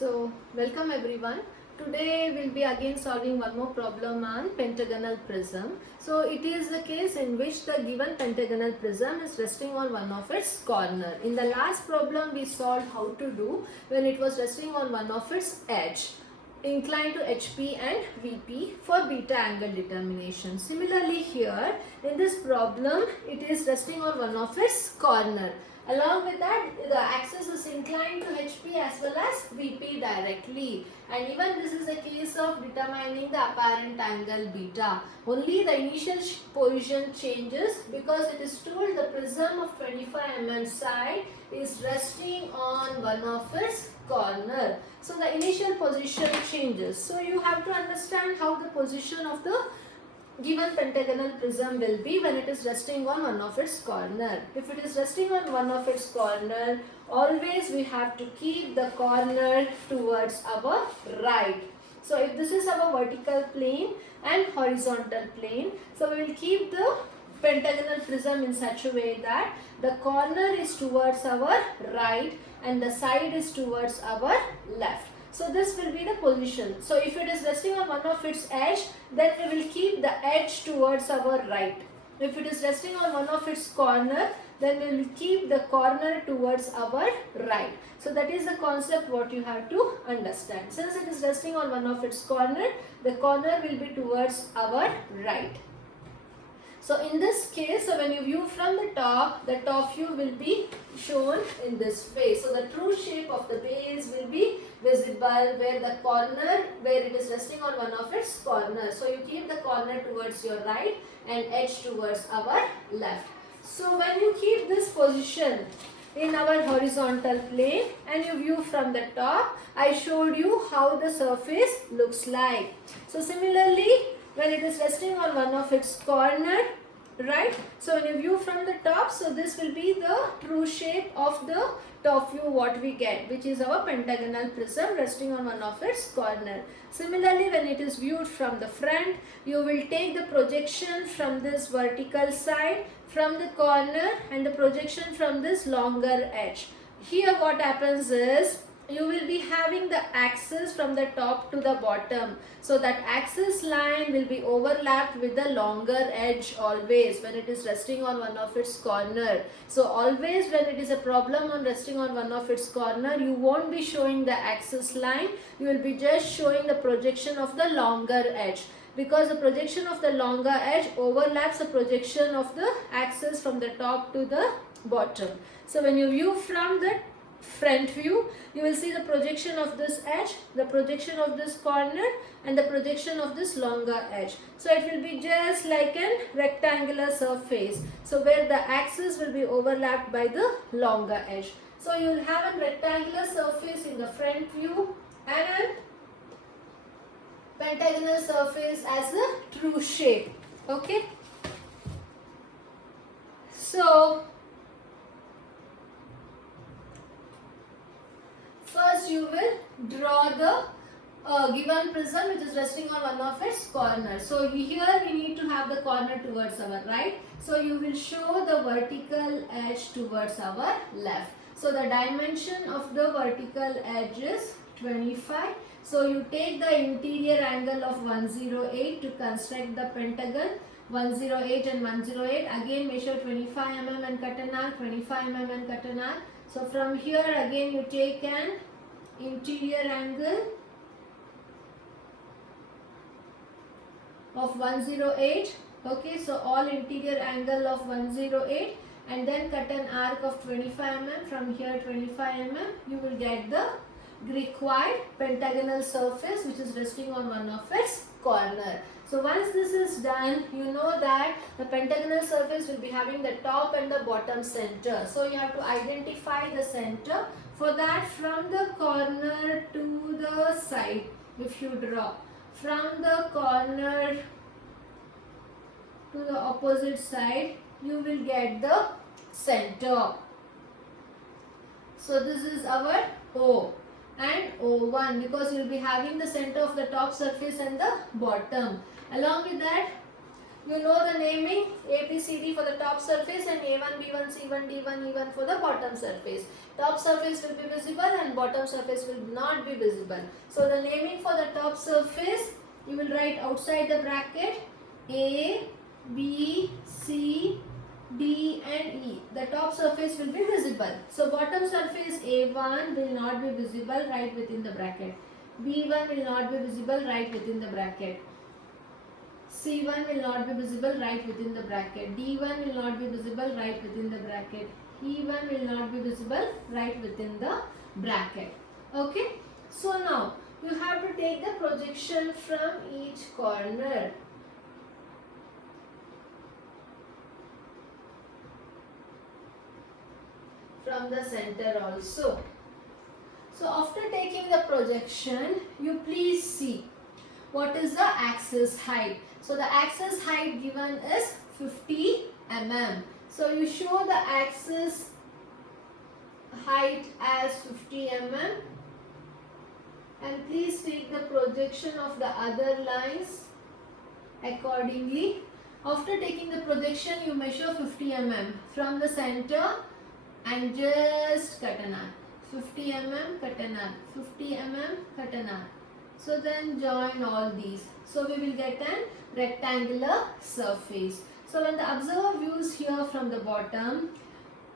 Welcome everyone. Today we'll be again solving one more problem on pentagonal prism. So it is the case in which the given pentagonal prism is resting on one of its corner. In the last problem we solved how to do when it was resting on one of its edge, inclined to HP and VP for beta angle determination. Similarly here in this problem it is resting on one of its corner. Along with that, the axis is inclined to HP as well as VP directly, and even this is a case of determining the apparent angle beta. Only the initial position changes because it is told the prism of 25 mm side is resting on one of its corner. So the initial position changes. So you have to understand how the position of the given pentagonal prism will be when it is resting on one of its corner. If it is resting on one of its corner, always we have to keep the corner towards our right. So if this is our vertical plane and horizontal plane, so we will keep the pentagonal prism in such a way that the corner is towards our right and the side is towards our left. So this will be the position. So if it is resting on one of its edge, then we will keep the edge towards our right. If it is resting on one of its corner, then we will keep the corner towards our right. So that is the concept what you have to understand. Since it is resting on one of its corner, the corner will be towards our right. So in this case, so when you view from the top view will be shown in this way. So the true shape of the base will be visible where the corner, where it is resting on one of its corners. So you keep the corner towards your right and edge towards our left. So when you keep this position in our horizontal plane and you view from the top, I showed you how the surface looks like. So similarly, when it is resting on one of its corner, right? So when you view from the top, so this will be the true shape of the top view what we get, which is our pentagonal prism resting on one of its corner. Similarly, when it is viewed from the front, you will take the projection from this vertical side from the corner and the projection from this longer edge. Here what happens is, you will be having the axis from the top to the bottom. So that axis line will be overlapped with the longer edge always when it is resting on one of its corner. So always when it is a problem on resting on one of its corner, you won't be showing the axis line. You will be just showing the projection of the longer edge, because the projection of the longer edge overlaps the projection of the axis from the top to the bottom. So when you view from the front view, you will see the projection of this edge, the projection of this corner and the projection of this longer edge. So it will be just like a rectangular surface, so where the axis will be overlapped by the longer edge. So you will have a rectangular surface in the front view and a pentagonal surface as a true shape. Okay, so first you will draw the given prism which is resting on one of its corners. So here we need to have the corner towards our right. So you will show the vertical edge towards our left. So the dimension of the vertical edge is 25. So you take the interior angle of 108 to construct the pentagon. 108 and 108. Again measure 25 mm and cut an arc, 25 mm and cut an arc. So from here again you take an interior angle of 108. Okay, so all interior angle of 108 and then cut an arc of 25 mm. From here 25 mm, you will get the required pentagonal surface which is resting on one of its corner. So once this is done, you know that the pentagonal surface will be having the top and the bottom center. So you have to identify the center. For that, from the corner to the side, if you draw from the corner to the opposite side, you will get the center. So this is our O and O1, because we will be having the center of the top surface and the bottom. Along with that, You know the naming A, B, C, D for the top surface and A1, B1, C1, D1, E1 for the bottom surface. Top surface will be visible and bottom surface will not be visible. So the naming for the top surface, you will write outside the bracket A, B, C, D and E. The top surface will be visible. So bottom surface A1 will not be visible, right within the bracket. B1 will not be visible, right within the bracket. C1 will not be visible, right within the bracket. D1 will not be visible, right within the bracket. E1 will not be visible, right within the bracket. Okay. So now you have to take the projection from each corner. From the center also. So after taking the projection, you please see what is the axis height. So the axis height given is 50 mm. So you show the axis height as 50 mm and please take the projection of the other lines accordingly. After taking the projection, you measure 50 mm from the center and just cut an arc. 50 mm, cut an arc. 50 mm, cut an arc. So then join all these. So we will get an rectangular surface. So when the observer views here from the bottom,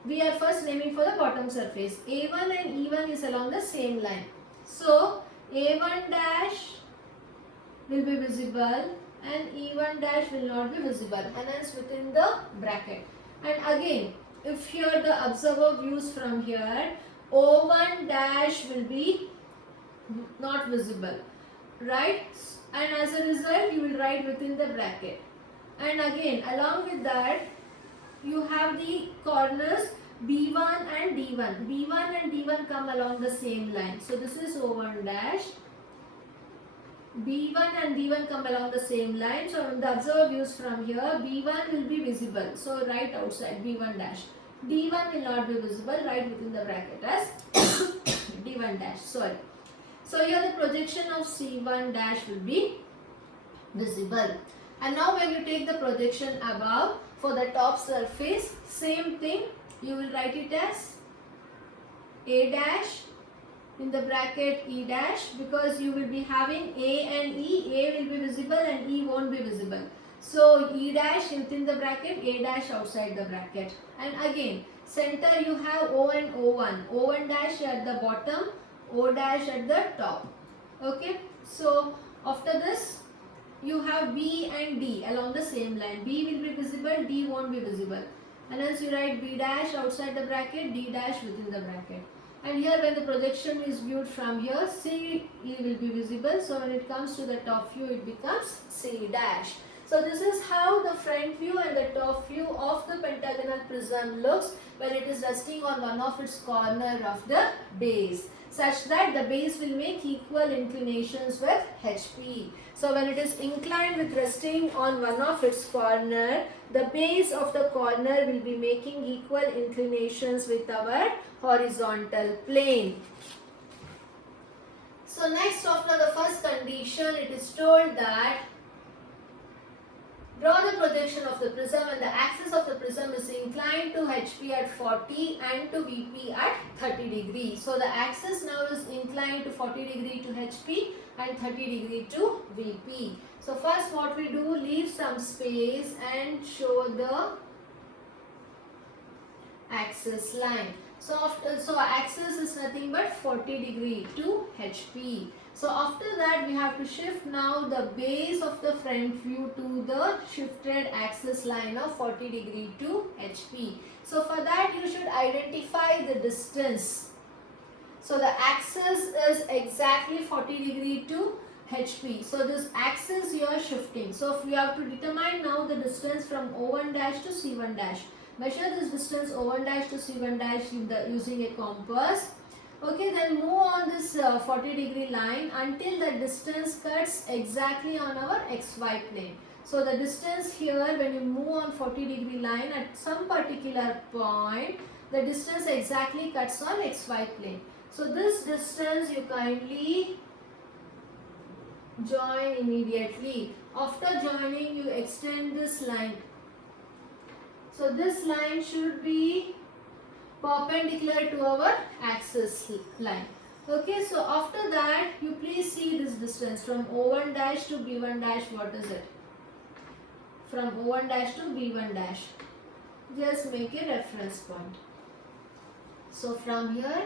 we are first naming for the bottom surface. A1 and E1 is along the same line. So A1 dash will be visible and E1 dash will not be visible, and hence within the bracket. And again, if here the observer views from here, O1 dash will be not visible, right? And as a result, you will write within the bracket. And again, along with that, you have the corners B1 and D1. B1 and D1 come along the same line. So this is O1 dash. B1 and D1 come along the same line. So when the observer views from here, B1 will be visible. So right outside B1 dash. D1 will not be visible, right within the bracket as D1 dash. Sorry. So here the projection of C1 dash will be visible. And now when you take the projection above for the top surface, same thing. You will write it as A dash in the bracket E dash, because you will be having A and E. A will be visible and E won't be visible. So E dash within the bracket, A dash outside the bracket. And again, center you have O and O1. O1 dash at the bottom, O dash at the top. Okay. So after this, you have B and D along the same line. B will be visible, D won't be visible. And as you write B dash outside the bracket, D dash within the bracket. And here when the projection is viewed from here, C will be visible. So when it comes to the top view, it becomes C dash. So this is how the front view and the top view of the pentagonal prism looks when it is resting on one of its corner of the base, such that the base will make equal inclinations with HP. So when it is inclined with resting on one of its corner, the base of the corner will be making equal inclinations with our horizontal plane. So next, after the first condition, it is told that draw the projection of the prism and the axis of the prism is inclined to HP at 40 and to VP at 30 degrees. So the axis now is inclined to 40 degree to HP and 30 degree to VP. So first what we do, leave some space and show the axis line. So axis is nothing but 40 degree to HP. So after that we have to shift now the base of the front view to the shifted axis line of 40 degree to HP. So for that you should identify the distance. So the axis is exactly 40 degree to HP. So this axis you are shifting. So if we have to determine now the distance from O1 dash to C1 dash. Measure this distance O1 dash to C1 dash using a compass. Okay, then move on this 40 degree line until the distance cuts exactly on our XY plane. So the distance here, when you move on 40 degree line at some particular point, the distance exactly cuts on XY plane. So this distance you kindly join immediately. After joining, you extend this line. So this line should be perpendicular to our axis line. Okay, so after that, you please see this distance from O1 dash to B1 dash. What is it? From O1 dash to B1 dash. Just make a reference point. So from here,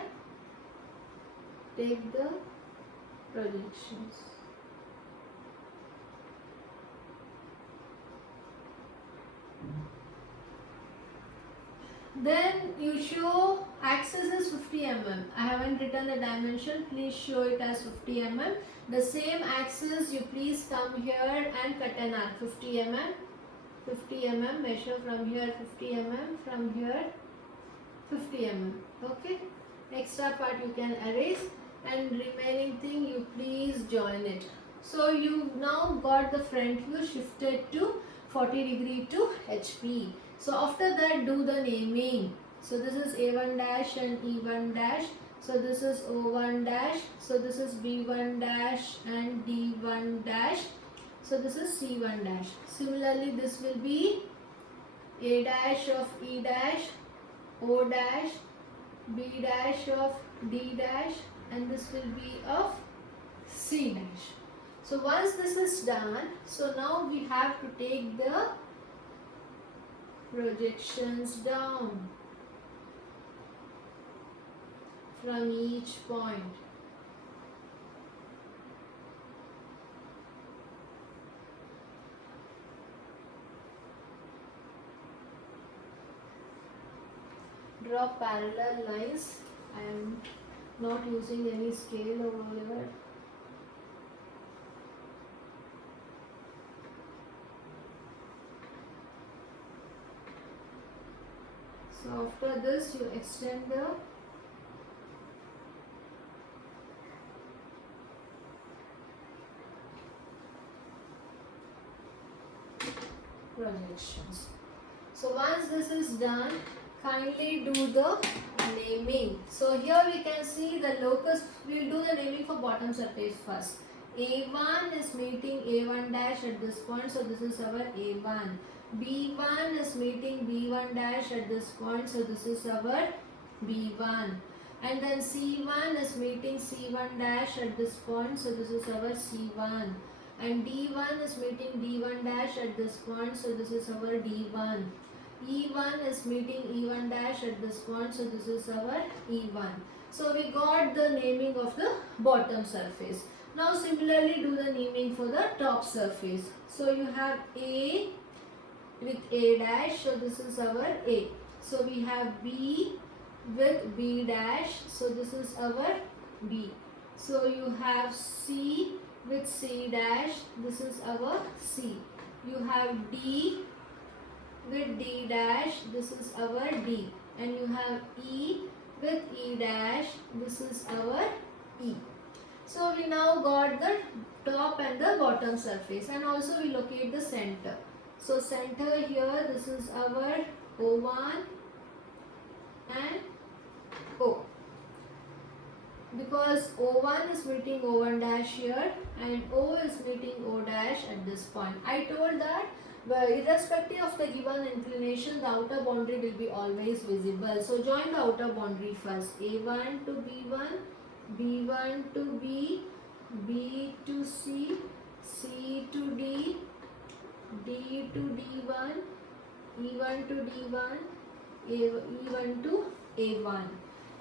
take the projections. Then you show axis is 50 mm. I haven't written the dimension. Please show it as 50 mm. The same axis, you please come here and cut an arc 50 mm. 50 mm. Measure from here 50 mm. From here 50 mm. Okay. Extra part you can erase, and remaining thing you please join it. So you now got the front view shifted to 40 degree to HP. So after that, do the naming. So this is A1 dash and E1 dash. So this is O1 dash. So this is B1 dash and D1 dash. So this is C1 dash. Similarly, this will be A dash of E dash, O dash, B dash of D dash, and this will be of C dash. So once this is done, so now we have to take the projections down from each point. Draw parallel lines. I am not using any scale over here. So after this, you extend the projections. So once this is done, kindly do the naming. So here we can see the locus. We will do the naming for bottom surface first. A1 is meeting A1 dash at this point, so this is our A1. B1 is meeting B1 dash at this point, so this is our B1. And then C1 is meeting C1 dash at this point, so this is our C1. And D1 is meeting D1 dash at this point, so this is our D1. E1 is meeting E1 dash at this point, so this is our E1. So we got the naming of the bottom surface. Now similarly do the naming for the top surface. So you have A with A dash, so this is our A. So we have B with B dash, so this is our B. So you have C with C dash, this is our C. You have D with D dash, this is our D. And you have E with E dash, this is our E. So we now got the top and the bottom surface, and also we locate the center. So center here, this is our O1 and O. Because O1 is meeting O1 dash here and O is meeting O dash at this point. I told that irrespective of the given inclination, the outer boundary will be always visible. So join the outer boundary first. A1 to B1, B1 to B, B to C, C to D, D to D1, E1 to D1, E1 to A1.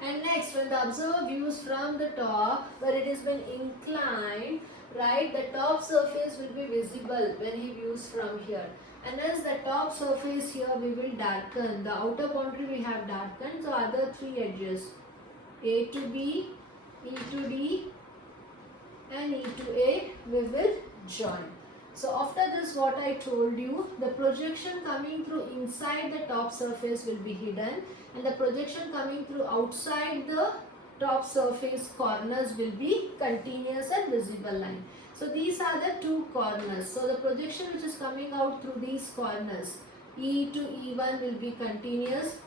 And next, when the observer views from the top, where it has been inclined, right, the top surface will be visible when he views from here. And as the top surface here, we will darken. The outer boundary we have darkened, so other three edges, A to B, E to D, and E to A, we will join. So after this, what I told you, the projection coming through inside the top surface will be hidden, and the projection coming through outside the top surface corners will be continuous and visible line. So these are the two corners. So the projection which is coming out through these corners, E to E1 will be continuous,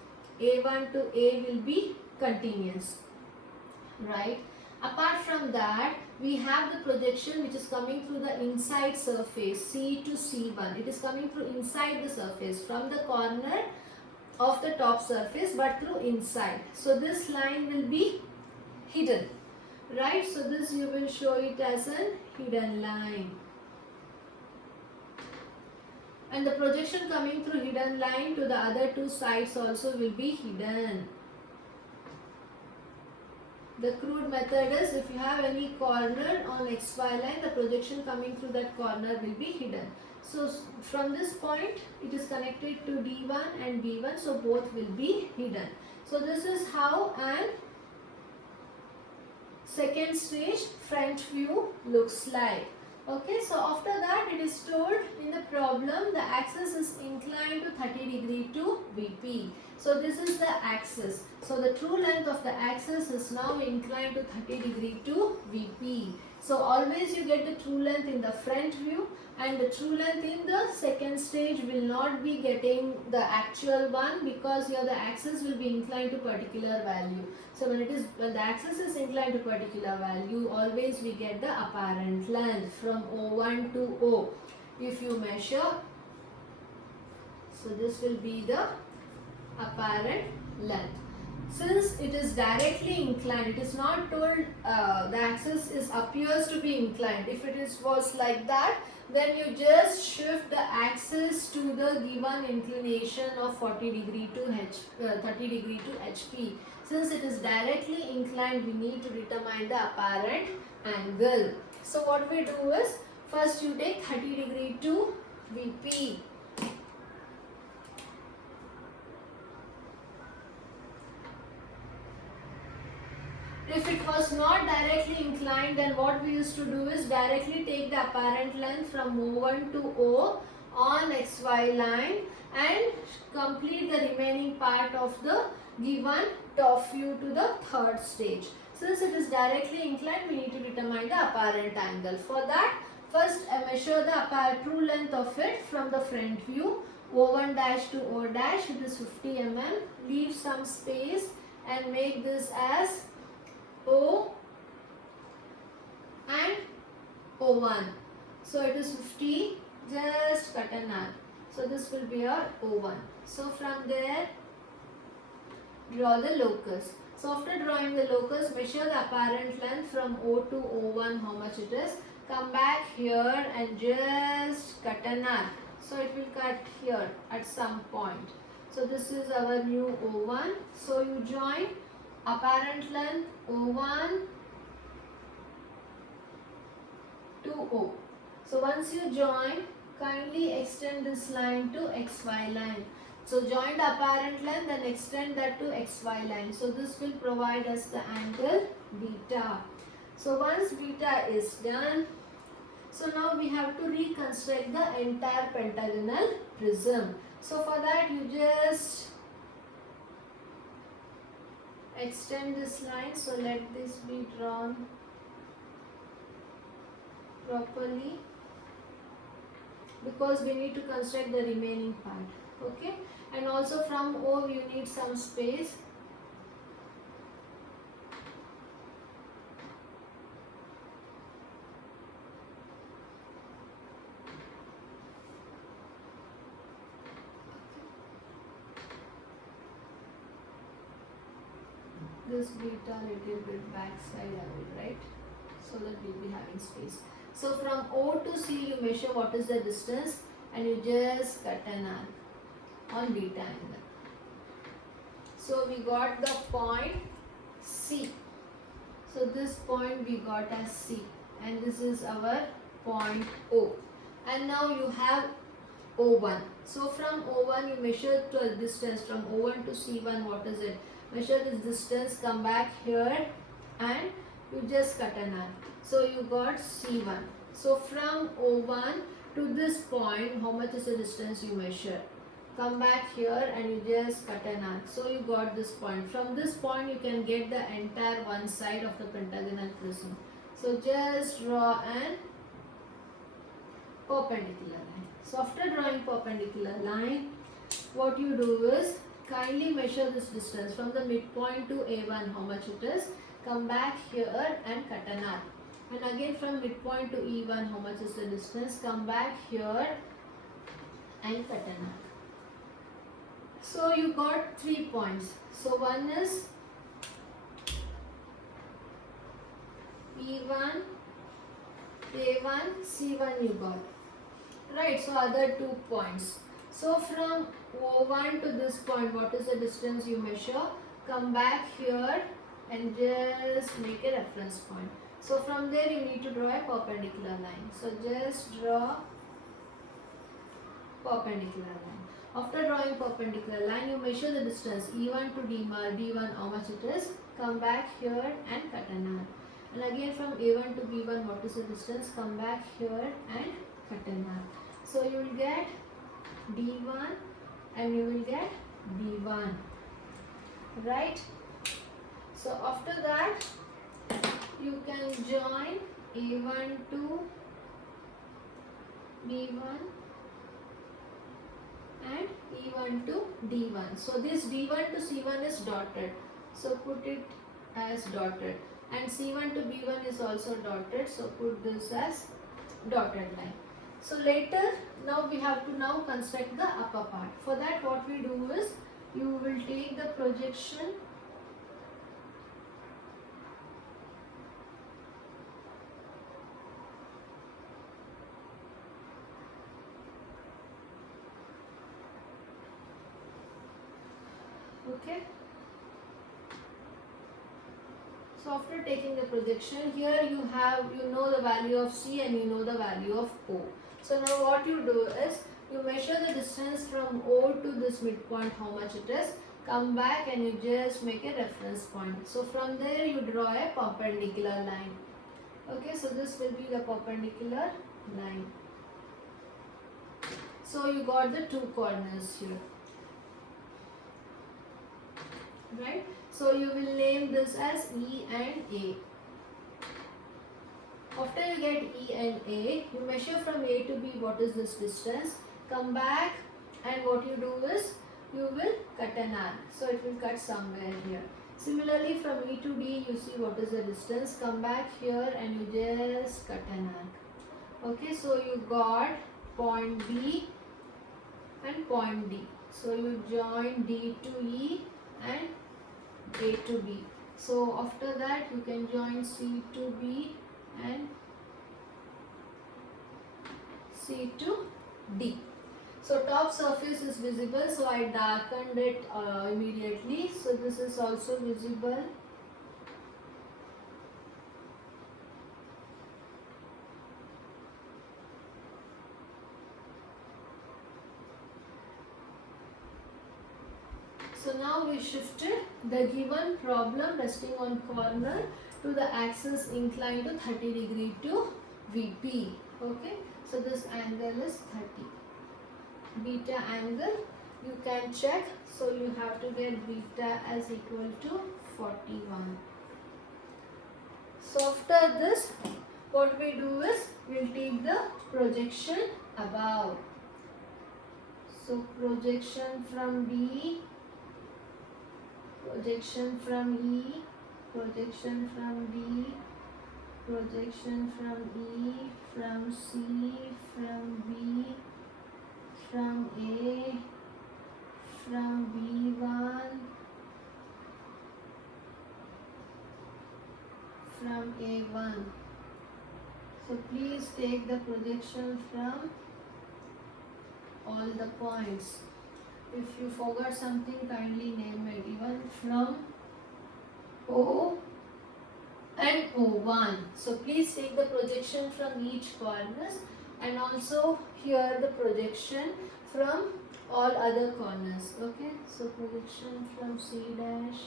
A1 to A will be continuous, right? Apart from that, we have the projection which is coming through the inside surface, C to C1. It is coming through inside the surface from the corner of the top surface but through inside. So this line will be hidden, right? So this you will show it as a hidden line. And the projection coming through hidden line to the other two sides also will be hidden. The crude method is, if you have any corner on XY line, the projection coming through that corner will be hidden. So from this point, it is connected to D1 and B1, so both will be hidden. So this is how an second stage front view looks like. Okay, so after that it is told in the problem the axis is inclined to 30 degree to VP. So this is the axis. So the true length of the axis is now inclined to 30 degree to VP. So always you get the true length in the front view, and the true length in the second stage will not be getting the actual one, because here the axis will be inclined to particular value. So when the axis is inclined to particular value, always we get the apparent length from O1 to O. If you measure, so this will be the apparent length. Since it is directly inclined, it is not told the axis appears to be inclined. If it was like that, then you just shift the axis to the given inclination of 40 degree to 30 degree to HP. Since it is directly inclined, we need to determine the apparent angle. So what we do is, first you take 30 degree to VP. If it was not directly inclined, then what we used to do is directly take the apparent length from O1 to O on XY line and complete the remaining part of the given top view to the third stage. Since it is directly inclined, we need to determine the apparent angle. For that, first measure the true length of it from the front view, O1 dash to O dash, it is 50 mm. Leave some space and make this as O and O1. So it is 50, just cut an arc. So this will be our O1. So from there, draw the locus. So after drawing the locus, measure the apparent length from O to O1, how much it is. Come back here and just cut an arc. So it will cut here at some point. So this is our new O1. So you join apparent length O1 to O. So once you join, kindly extend this line to XY line. So join the apparent length and extend that to XY line. So this will provide us the angle beta. So once beta is done, so now we have to reconstruct the entire pentagonal prism. So for that you just extend this line. So let this be drawn properly, because we need to construct the remaining part. Okay, and also from O you need some space. This beta little bit backside I will write, so that we will be having space. So from O to C you measure what is the distance and you just cut an arc on beta angle. So we got the point C. So this point we got as C, and this is our point O. And now you have O1. So from O1 you measure the distance from O1 to C1. What is it? Measure this distance, come back here and you just cut an arc. So you got C1. So from O1 to this point, how much is the distance you measure? Come back here and you just cut an arc. So you got this point. From this point you can get the entire one side of the pentagonal prism. So just draw an perpendicular line. So after drawing perpendicular line, what you do is kindly measure this distance from the midpoint to A1, how much it is. come back here and cut an arc. And again from midpoint to E1, how much is the distance? Come back here and cut an arc. So you got 3 points. So one is E1, A1, C1 you got. Right, so other 2 points. So from O1 to this point, what is the distance you measure? Come back here and just make a reference point. So from there you need to draw a perpendicular line. So just draw perpendicular line. After drawing perpendicular line, you measure the distance E1 to D1, how much it is? Come back here and cut an arc. And again from A1 to B1, what is the distance? Come back here and cut an arc. So you will get D1 and you will get B1. Right? So after that, you can join A1 to B1 and E1 to D1. So this D1 to C1 is dotted. So put it as dotted. And C1 to B1 is also dotted. So put this as dotted line. So later, now we have to now construct the upper part. For that, what we do is, you will take the projection okay. So after taking the projection, here you know the value of C and you know the value of O. So now what you do is, you measure the distance from O to this midpoint, how much it is. Come back and you just make a reference point. So from there you draw a perpendicular line. Okay, so this will be the perpendicular line. So you got the 2 corners here. Right? So you will name this as E and A. After you get E and A, you measure from A to B what is this distance. Come back and what you do is, you will cut an arc. So it will cut somewhere here. Similarly from E to D, you see what is the distance. Come back here and you just cut an arc. Okay, so you got point B and point D. So you join D to E and A to B. So after that you can join C to B and C to D. So top surface is visible, so I darkened it immediately. So this is also visible. So now we shifted the given problem resting on corner to the axis inclined to 30 degree to VP. Okay, so this angle is 30. Beta angle you can check. So you have to get beta as equal to 41. So after this, what we do is, we'll take the projection above. So projection from D, projection from E, projection from D, projection from E, from C, from B, from A, from B1, from A1. So please take the projection from all the points. If you forgot something, kindly name it. Even from O and O1. So please take the projection from each corners, and also here the projection from all other corners. Okay, so projection from C dash,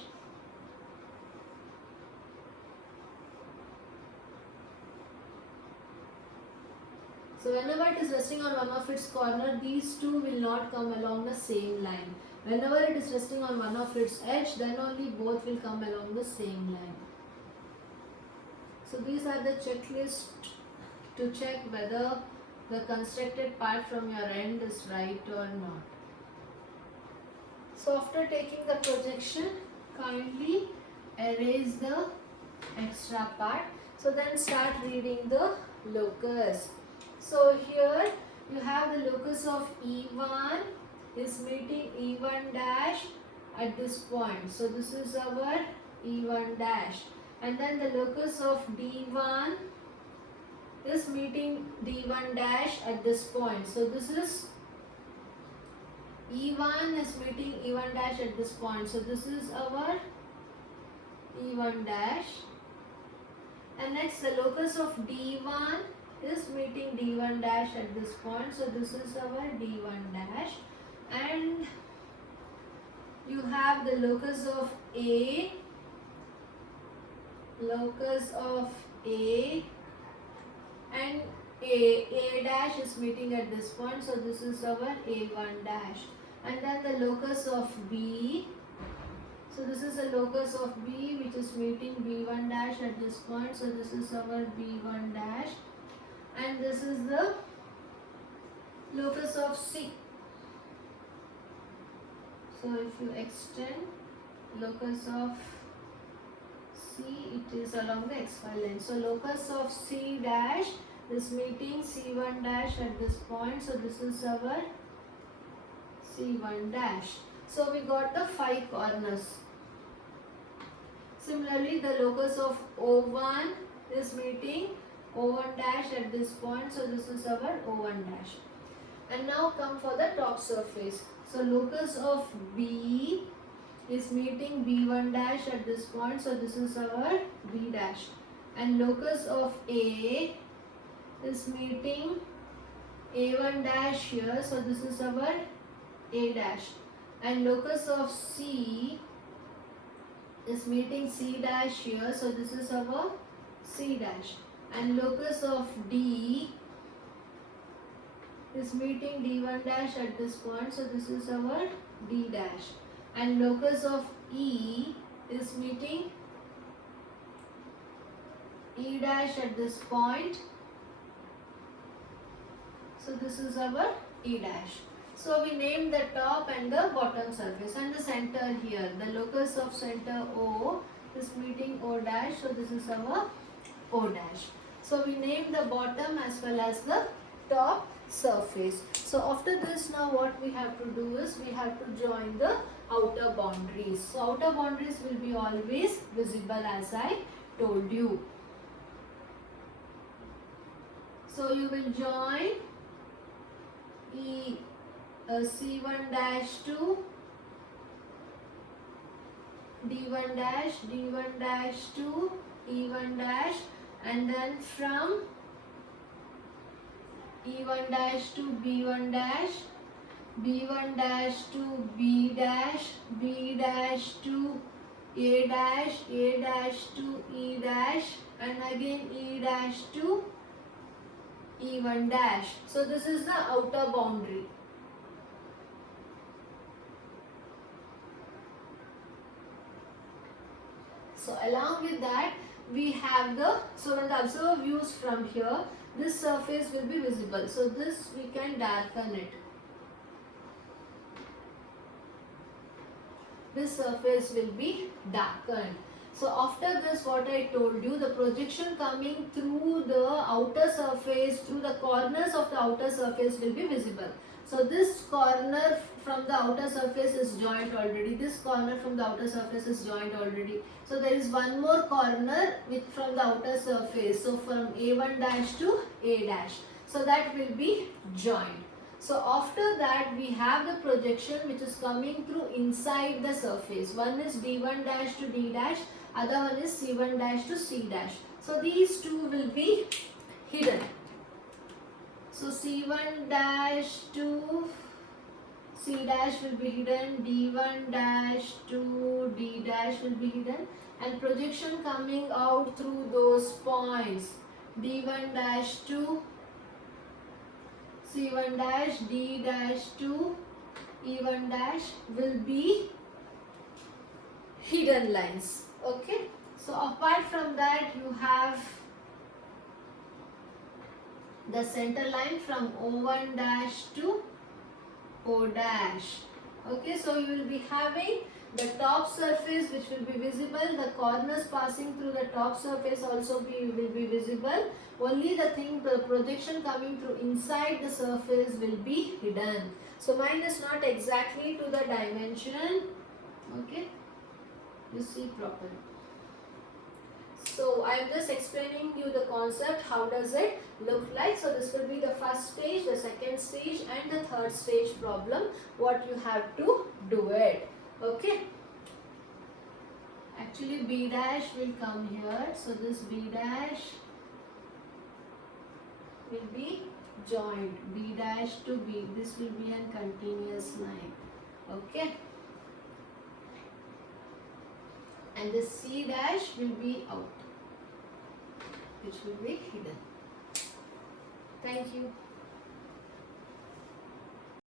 so whenever it is resting on one of its corner, these two will not come along the same line. Whenever it is resting on one of its edge, then only both will come along the same line. So these are the checklist to check whether the constructed part from your end is right or not. So after taking the projection, kindly erase the extra part. So then start reading the locus. So here you have the locus of E1 is meeting E1 dash at this point. So this is our E1 dash. And then the locus of D1 is meeting D1 dash at this point. So this is E1 is meeting E1 dash at this point. So this is our E1 dash. And next the locus of D1 is meeting D1 dash at this point. So this is our D1 dash. And you have the locus of A, and A dash is meeting at this point. So this is our A1 dash. And then the locus of B. So this is the locus of B which is meeting B1 dash at this point. So this is our B1 dash. And this is the locus of C. So if you extend locus of C, it is along the xy line. So locus of C dash is meeting C1 dash at this point. So this is our C1 dash. So we got the 5 corners. Similarly, the locus of O1 is meeting O1 dash at this point. So this is our O1 dash. And now come for the top surface. So locus of B is meeting B1 dash at this point. So this is our B dash. And locus of A is meeting A1 dash here. So this is our A dash. And locus of C is meeting C dash here. So this is our C dash. And locus of D is meeting D1 dash at this point. So this is our D dash. And locus of E is meeting E dash at this point. So this is our E dash. So we name the top and the bottom surface and the center here. The locus of center O is meeting O dash. So this is our O dash. So we name the bottom as well as the top surface. So after this, now what we have to do is we have to join the outer boundaries. So outer boundaries will be always visible as I told you. So you will join C1 dash to D1 dash, D1 dash to E1 dash, and then from E1 dash to B1 dash, B1 dash to B dash, B dash to A dash, A dash to E dash, and again E dash to E1 dash. So this is the outer boundary. So along with that, we have so when the observer views from here, this surface will be visible. So this we can darken it. This surface will be darkened. So after this, what I told you, the projection coming through the outer surface, through the corners of the outer surface will be visible. So this corner from the outer surface is joined already. This corner from the outer surface is joined already. So there is one more corner from the outer surface. So from A1 dash to A dash. So that will be joined. So after that, we have the projection which is coming through inside the surface. One is D1 dash to D dash, other one is C1 dash to C dash. So these two will be hidden. So C1 dash to C dash will be hidden, D1 dash to D dash will be hidden, and projection coming out through those points, D1 dash to C1 dash, D dash to E1 dash will be hidden lines. Okay. So apart from that, you have the center line from O1 dash to O dash. Okay, so you will be having The top surface which will be visible, the corners passing through the top surface also will be visible. Only the projection coming through inside the surface will be hidden. So mine is not exactly to the dimension. Okay, you see properly. So I am just explaining you the concept, how does it look like. So this will be the first stage, the second stage and the third stage problem, what you have to do it. Okay. Actually B dash will come here. So this B dash will be joined. B dash to B. This will be a continuous line. Okay. And the C dash will be out, which will be hidden. Thank you.